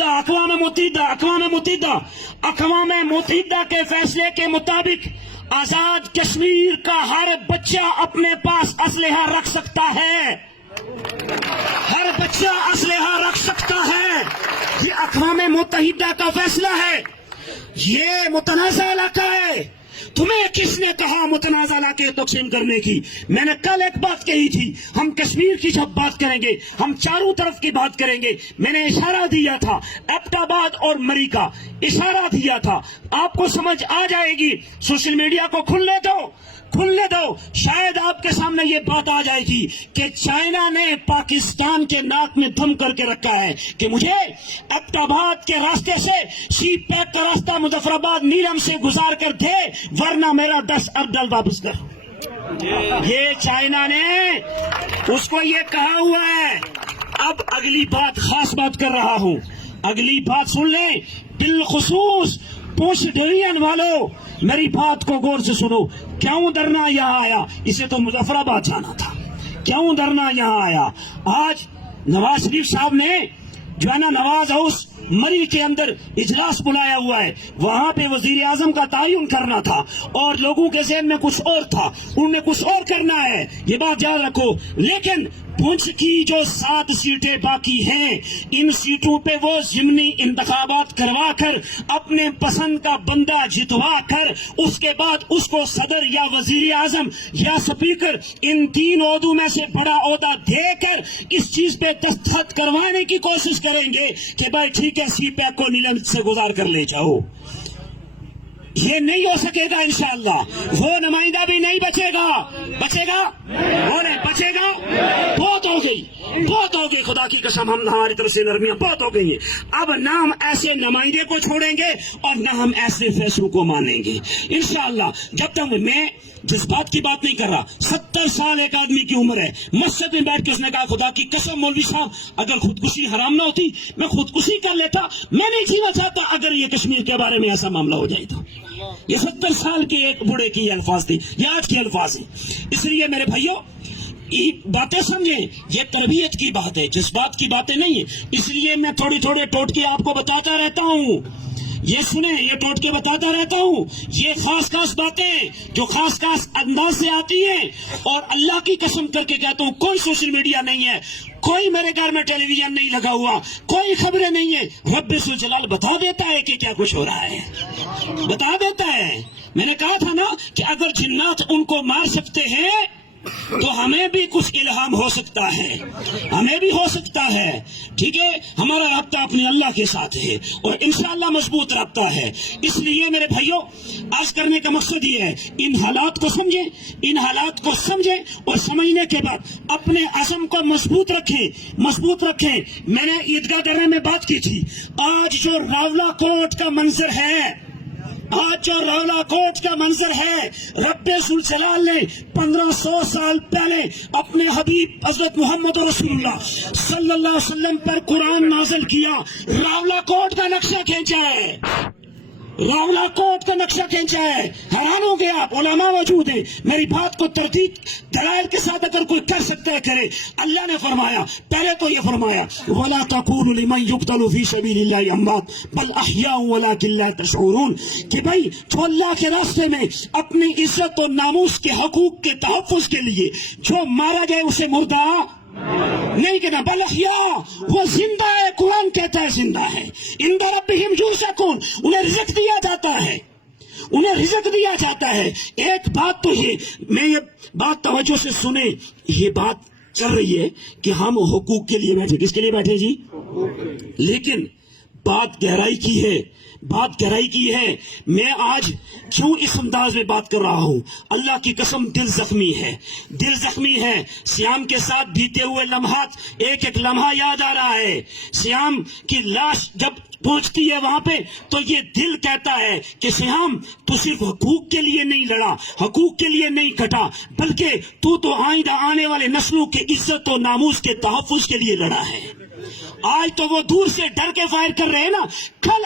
اقوام متحدہ کے فیصلے کے مطابق آزاد کشمیر کا ہر بچہ اپنے پاس اسلحہ رکھ سکتا ہے. ہر بچہ اسلحہ رکھ سکتا ہے. یہ اقوام متحدہ کا فیصلہ ہے. یہ متنازع علاقہ ہے. تمہیں کس نے کہا متنازع علاقے تقسیم کرنے کی؟ میں نے کل ایک بات کہی تھی، ہم کشمیر کی جب بات کریں گے ہم چاروں طرف کی بات کریں گے. میں نے اشارہ دیا تھا ایبٹ آباد اور مری کا اشارہ دیا تھا. آپ کو سمجھ آ جائے گی. سوشل میڈیا کو کھلنے دو، شاید آپ کے سامنے یہ بات آ جائے گی کہ چائنا نے پاکستان کے ناک میں دم کر کے رکھا ہے کہ مجھے ایبٹ آباد کے راستے سے سی پیک کا راستہ مظفر آباد نیلم سے گزار کر دے ورنہ میرا 10 ارب ڈال واپس کر. یہ چائنا نے اس کو یہ کہا ہوا ہے. اب اگلی بات خاص بات کر رہا ہوں. اگلی بات سن لیں. بالخصوص پوسٹ ڈویژن والوں میری بات کو غور سے سنو. کیوں درنا یہاں آیا؟ اسے تو مظفر آباد جانا تھا. کیوں درنا یہاں آیا؟ آج نواز شریف صاحب نے جو ہے نا نواز ہاؤس مری کے اندر اجلاس بلایا ہوا ہے. وہاں پہ وزیر اعظم کا تعین کرنا تھا اور لوگوں کے ذہن میں کچھ اور تھا. انہوں نے کچھ اور کرنا ہے. یہ بات یاد رکھو. لیکن پنچ کی جو 7 سیٹیں باقی ہیں ان سیٹوں پہ وہ ضمنی انتخابات کروا کر اپنے پسند کا بندہ جتوا کر اس کے بعد اس کو صدر یا وزیر اعظم یا سپیکر ان 3 عہدوں میں سے بڑا عہدہ دے کر اس چیز پہ دستخط کروانے کی کوشش کریں گے کہ بھائی ٹھیک ہے سی پیک کو نیلم سے گزار کر لے جاؤ. یہ نہیں ہو سکے گا انشاءاللہ. وہ نمائندہ بھی نہیں بچے گا. وہ نہیں بچے گا. بہت ہو گئی. خدا کی قسم ہماری طرف سے نرمیاں بہت ہو گئی ہیں. اب نہ ہم ایسے نمائندے کو چھوڑیں گے اور نہ ہم ایسے فیصلوں کو مانیں گے انشاءاللہ. جب تک میں جذبات کی بات نہیں کر رہا. 70 سال ایک آدمی کی عمر ہے. مسجد میں بیٹھ کے اس نے کہا خدا کی قسم مولوی صاحب اگر خودکشی حرام نہ ہوتی میں خودکشی کر لیتا. میں نہیں جینا چاہتا اگر یہ کشمیر کے بارے میں ایسا معاملہ ہو جائے تو. یہ 70 سال کے ایک بوڑھے کی الفاظ تھی. یہ آج کے الفاظ ہیں. اس لیے میرے بھائیوں باتیں سمجھیں. یہ تربیت کی بات ہے، جذبات کی باتیں نہیں ہیں. اس لیے میں تھوڑے ٹوٹکے آپ کو بتاتا رہتا ہوں. یہ سنیں، یہ ٹوٹکے بتاتا رہتا ہوں. یہ خاص باتیں جو خاص انداز سے آتی ہیں. اور اللہ کی قسم کر کے کہتا ہوں کوئی سوشل میڈیا نہیں ہے، کوئی میرے گھر میں ٹیلی ویژن نہیں لگا ہوا، کوئی خبریں نہیں ہیں. رب ذوالجلال بتا دیتا ہے کہ کیا کچھ ہو رہا ہے. بتا دیتا ہے. میں نے کہا تھا نا کہ اگر جنات ان کو مار سکتے ہیں تو ہمیں بھی کچھ الہام ہو سکتا ہے. ٹھیک ہے. ہمارا رابطہ اپنے اللہ کے ساتھ ہے اور انشاءاللہ مضبوط رابطہ ہے. اس لیے میرے بھائیوں آج کرنے کا مقصد یہ ہے ان حالات کو سمجھیں اور سمجھنے کے بعد اپنے عزم کو مضبوط رکھیں. میں نے عیدگاہ درے میں بات کی تھی. آج جو راولا کوٹ کا منظر ہے رب ذوالجلال نے 1500 سال پہلے اپنے حبیب حضرت محمد رسول اللہ صلی اللہ علیہ وسلم پر قرآن نازل کیا. راولا کوٹ کا نقشہ کھینچا ہے. حیران ہو گئے آپ. علماء موجود ہیں. میری بات کو تردید دلائل کے ساتھ اگر کوئی کر سکتا ہے کرے. اللہ نے فرمایا پہلے تو یہ فرمایا وَلَا تَقُولُوا لِمَنْ يُقْتَلُ فِي سَبِيلِ اللَّهِ أَمْوَاتٌ بَلْ أَحْيَاءٌ وَلَكِنْ لَا تَشْعُرُونَ کہ بھائی جو اللہ کے راستے میں اپنی عزت و ناموس کے حقوق کے تحفظ کے لیے جو مارا جائے اسے مردہ نہیں کہنا بل احیاء. وہ زندہ ہے. قرآن کہتا ہے زندہ ہے. عند ربہم یرزقون. انہیں رزق دیا جاتا ہے. ایک بات تو یہ بات توجہ سے سنیں. یہ بات چل رہی ہے کہ ہم حقوق کے لیے بیٹھے. کس کے لیے بیٹھے جی؟ لیکن بات گہرائی کی ہے. میں آج کیوں اس انداز میں بات کر رہا ہوں؟ اللہ کی قسم دل زخمی ہے. سیام کے ساتھ بیتے ہوئے لمحات ایک لمحہ یاد آ رہا ہے. سیام کی لاش جب پہنچتی ہے وہاں پہ تو یہ دل کہتا ہے کہ سیام تو صرف حقوق کے لیے نہیں لڑا، حقوق کے لیے نہیں کٹا، بلکہ تو آئندہ آنے والے نسلوں کے عزت و ناموس کے تحفظ کے لیے لڑا ہے. آج تو وہ دور سے ڈر کے فائر کر رہے ہیں نا. کل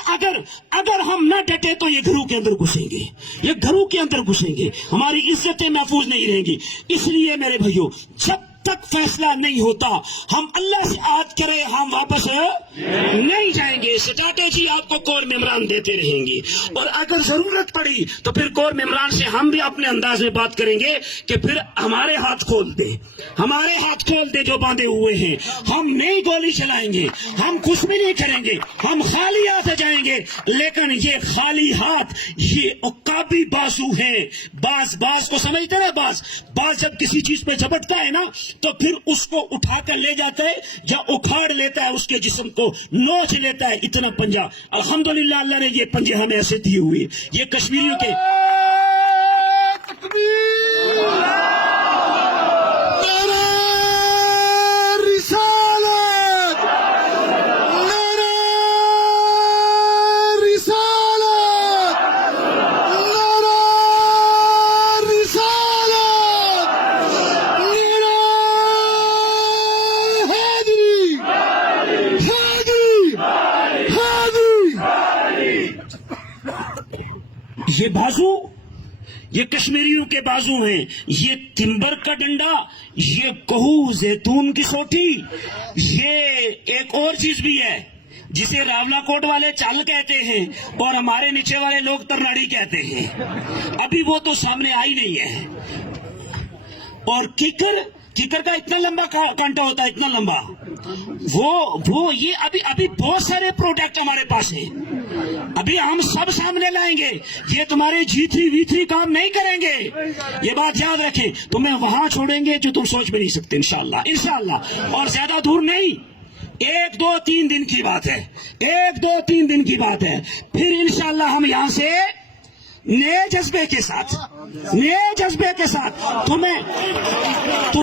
اگر ہم نہ ڈٹے تو یہ گھروں کے اندر گھسیں گے. ہماری عزتیں محفوظ نہیں رہیں گی. اس لیے میرے بھائیوں جب تک فیصلہ نہیں ہوتا ہم اللہ سے عہد کریں ہم واپس نہیں جائیں گے. اسٹریٹجی آپ کو کور ممبران دیتے رہیں گے, اور اگر ضرورت پڑی تو پھر کور ممبران سے ہم بھی اپنے انداز میں بات کریں گے کہ پھر ہمارے ہاتھ کھول دے, ہمارے ہاتھ کھول دے جو باندھے ہوئے ہیں. ہم نئی گولی چلائیں گے, ہم کچھ بھی نہیں کریں گے, ہم خالی ہاتھ جائیں گے. لیکن یہ خالی ہاتھ یہ عقابی بازو ہے. باز کو سمجھتے نا, باز جب کسی چیز پہ جھپٹتا ہے نا تو پھر اس کو اٹھا کر لے جاتا ہے یا اکھاڑ لیتا ہے, اس کے جسم کو نوچ لیتا ہے. اتنا پنجہ الحمدللہ اللہ نے یہ پنجے ہمیں ایسے دیے ہوئے. یہ کشمیریوں کے یہ بازو, یہ کشمیریوں کے بازو ہیں. یہ تمبر کا ڈنڈا, یہ کہو زیتون کی سوٹی, یہ ایک اور چیز بھی ہے جسے راولا کوٹ والے چال کہتے ہیں اور ہمارے نیچے والے لوگ ترناڑی کہتے ہیں. ابھی وہ تو سامنے آئی نہیں ہے. اور کیکر کا اتنا لمبا کانٹا ہوتا ہے, اتنا لمبا. وہ یہ ابھی بہت سارے پروڈکٹ ہمارے پاس ہیں, ابھی ہم سب سامنے لائیں گے. یہ تمہارے G3 کام نہیں کریں گے, یہ بات یاد رکھیں. تمہیں وہاں چھوڑیں گے جو تم سوچ بھی نہیں سکتے, انشاءاللہ. اور زیادہ دور نہیں, 1 2 3 دن کی بات ہے, 1 2 3 دن کی بات ہے. پھر انشاءاللہ ہم یہاں سے نئے جذبے کے ساتھ تمہیں